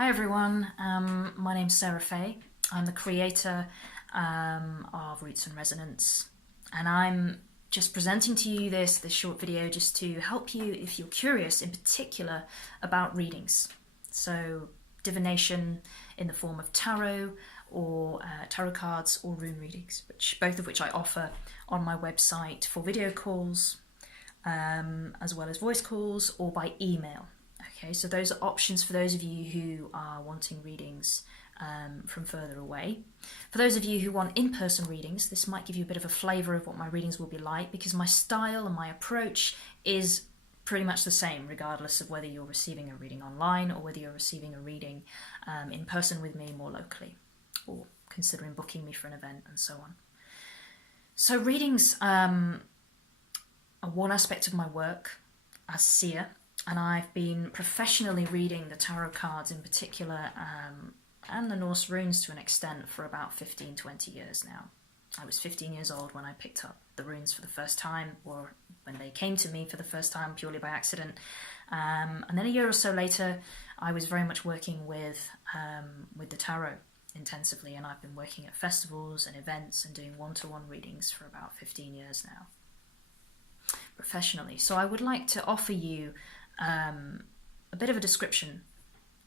Hi everyone, my name's Sarah Fay. I'm the creator of Roots and Resonance, and I'm just presenting to you this short video just to help you if you're curious in particular about readings. So divination in the form of tarot or tarot cards or rune readings, both of which I offer on my website for video calls, as well as voice calls or by email. Okay, so those are options for those of you who are wanting readings from further away. For those of you who want in-person readings, this might give you a bit of a flavour of what my readings will be like, because my style and my approach is pretty much the same regardless of whether you're receiving a reading online or whether you're receiving a reading in person with me more locally, or considering booking me for an event and so on. So readings are one aspect of my work as seer, and I've been professionally reading the tarot cards in particular, and the Norse runes to an extent, for about 15-20 years now. I was 15 years old when I picked up the runes for the first time, or when they came to me for the first time purely by accident. And then a year or so later, I was very much working with the tarot intensively, and I've been working at festivals and events and doing one-to-one readings for about 15 years now, professionally. So I would like to offer you a bit of a description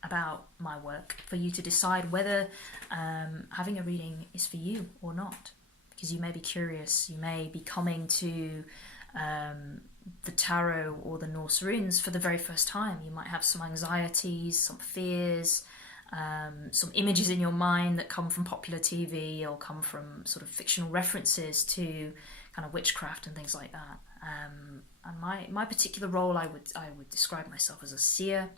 about my work for you to decide whether having a reading is for you or not, because you may be curious, you may be coming to the tarot or the Norse runes for the very first time. You might have some anxieties, some fears, some images in your mind that come from popular TV or come from sort of fictional references to kind of witchcraft and things like that. And my particular role, I would describe myself as a seer,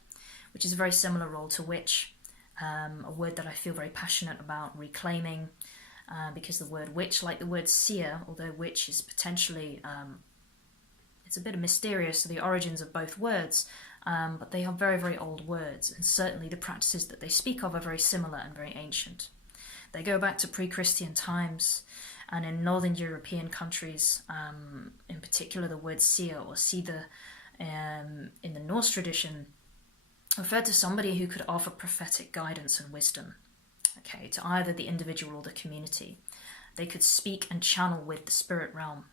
which is a very similar role to witch, a word that I feel very passionate about reclaiming, because the word witch, like the word seer, although witch is potentially, it's a bit mysterious to the origins of both words, but they are very, very old words, and certainly the practices that they speak of are very similar and very ancient. They go back to pre-Christian times, and in northern European countries, in particular, the word seer or seer in the Norse tradition referred to somebody who could offer prophetic guidance and wisdom, okay, to either the individual or the community. They could speak and channel with the spirit realm,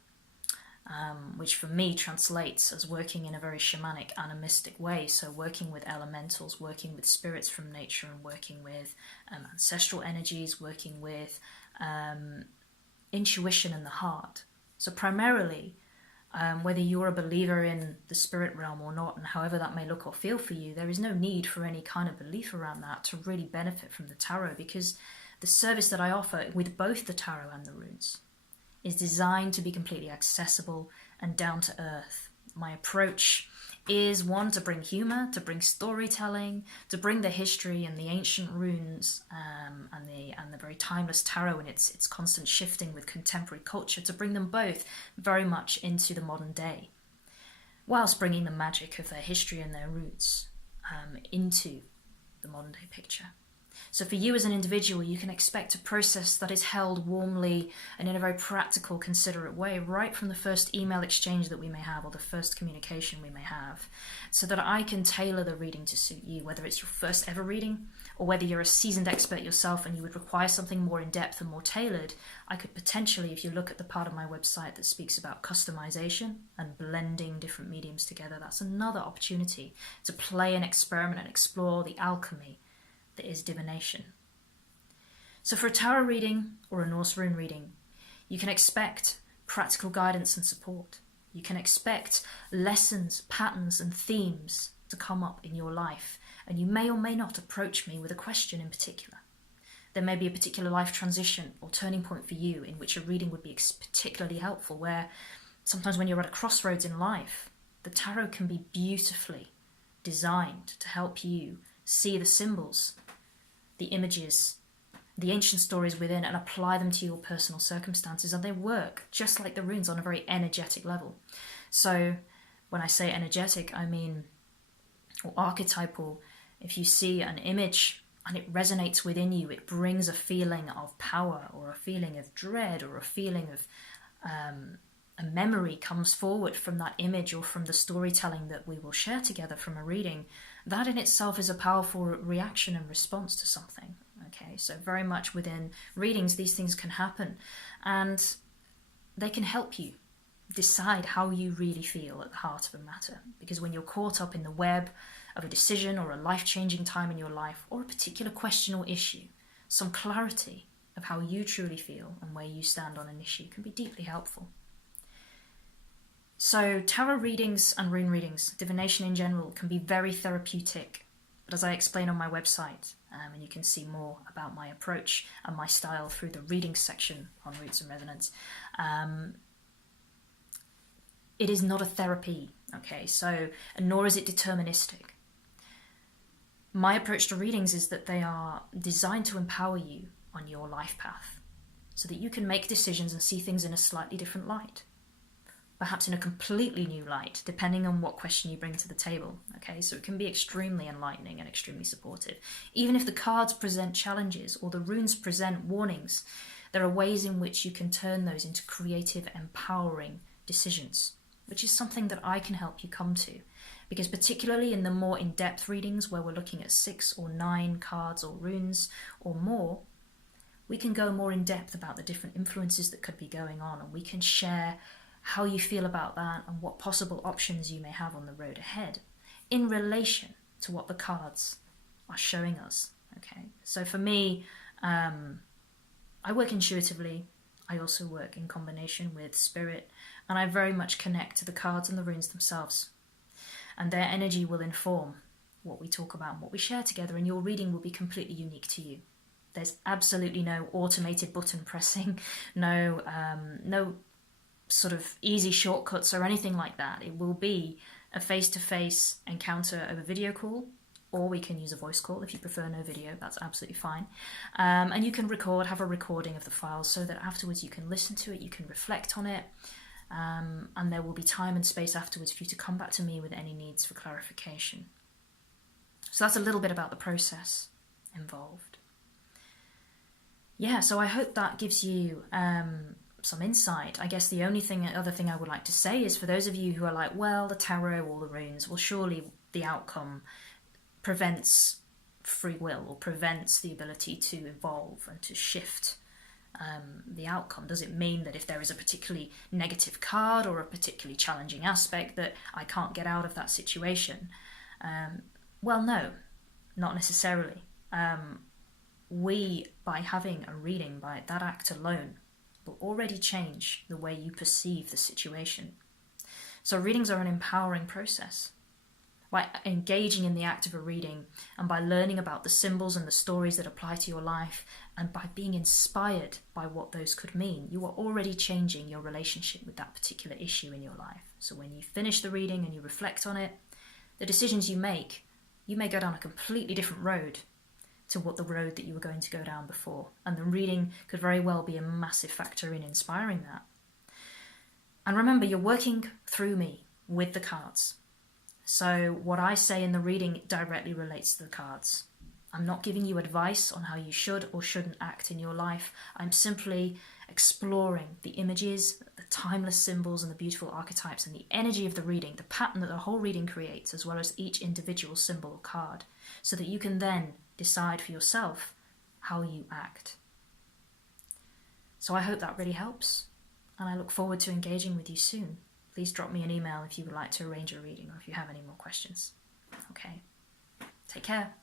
which for me translates as working in a very shamanic, animistic way, so working with elementals, working with spirits from nature, and working with ancestral energies, working with intuition and the heart. So primarily, whether you're a believer in the spirit realm or not, and however that may look or feel for you, there is no need for any kind of belief around that to really benefit from the tarot, because the service that I offer with both the tarot and the runes is designed to be completely accessible and down to earth. My approach is one, to bring humour, to bring storytelling, to bring the history and the ancient runes, and the very timeless tarot and its constant shifting with contemporary culture, to bring them both very much into the modern day, whilst bringing the magic of their history and their roots into the modern day picture. So for you as an individual, you can expect a process that is held warmly and in a very practical, considerate way, right from the first email exchange that we may have, or the first communication we may have, so that I can tailor the reading to suit you, whether it's your first ever reading, or whether you're a seasoned expert yourself and you would require something more in-depth and more tailored. I could potentially, if you look at the part of my website that speaks about customization and blending different mediums together, that's another opportunity to play and experiment and explore the alchemy that is divination. So for a tarot reading or a Norse rune reading, you can expect practical guidance and support. You can expect lessons, patterns, and themes to come up in your life, and you may or may not approach me with a question in particular. There may be a particular life transition or turning point for you in which a reading would be particularly helpful, where sometimes when you're at a crossroads in life, the tarot can be beautifully designed to help you see the symbols, the images, the ancient stories within, and apply them to your personal circumstances, and they work just like the runes on a very energetic level. So when I say energetic, I mean, or archetypal. If you see an image and it resonates within you, it brings a feeling of power, or a feeling of dread, or a feeling of a memory comes forward from that image or from the storytelling that we will share together from a reading, that in itself is a powerful reaction and response to something. Okay, so very much within readings, these things can happen, and they can help you decide how you really feel at the heart of a matter. Because when you're caught up in the web of a decision or a life-changing time in your life, or a particular question or issue, some clarity of how you truly feel and where you stand on an issue can be deeply helpful. So tarot readings and rune readings, divination in general, can be very therapeutic. But as I explain on my website, and you can see more about my approach and my style through the reading section on Roots and Resonance, it is not a therapy, okay? So, nor is it deterministic. My approach to readings is that they are designed to empower you on your life path so that you can make decisions and see things in a slightly different light. Perhaps in a completely new light, depending on what question you bring to the table. Okay, so it can be extremely enlightening and extremely supportive. Even if the cards present challenges or the runes present warnings, there are ways in which you can turn those into creative, empowering decisions, which is something that I can help you come to. Because particularly in the more in-depth readings where we're looking at 6 or 9 cards or runes or more, we can go more in depth about the different influences that could be going on, and we can share how you feel about that and what possible options you may have on the road ahead in relation to what the cards are showing us. Okay, so for me, I work intuitively. I also work in combination with spirit, and I very much connect to the cards and the runes themselves, and their energy will inform what we talk about and what we share together, and your reading will be completely unique to you. There's absolutely no automated button pressing, no sort of easy shortcuts or anything like that. It will be a face-to-face encounter over video call, or we can use a voice call if you prefer no video. That's absolutely fine. And you can have a recording of the files so that afterwards you can listen to it, you can reflect on it, and there will be time and space afterwards for you to come back to me with any needs for clarification. So that's a little bit about the process involved. Yeah, so I hope that gives you some insight. I guess the only other thing I would like to say is for those of you who are like, well, the tarot or the runes, well, surely the outcome prevents free will or prevents the ability to evolve and to shift the outcome. Does it mean that if there is a particularly negative card or a particularly challenging aspect that I can't get out of that situation? Well, no, not necessarily. We, by having a reading, by that act alone, will already change the way you perceive the situation. So readings are an empowering process. By engaging in the act of a reading and by learning about the symbols and the stories that apply to your life and by being inspired by what those could mean, you are already changing your relationship with that particular issue in your life. So when you finish the reading and you reflect on it, the decisions you may go down a completely different road to what the road that you were going to go down before. And the reading could very well be a massive factor in inspiring that. And remember, you're working through me with the cards. So what I say in the reading directly relates to the cards. I'm not giving you advice on how you should or shouldn't act in your life. I'm simply exploring the images, the timeless symbols and the beautiful archetypes and the energy of the reading, the pattern that the whole reading creates, as well as each individual symbol or card, so that you can then decide for yourself how you act. So I hope that really helps, and I look forward to engaging with you soon. Please drop me an email if you would like to arrange a reading or if you have any more questions. Okay, take care.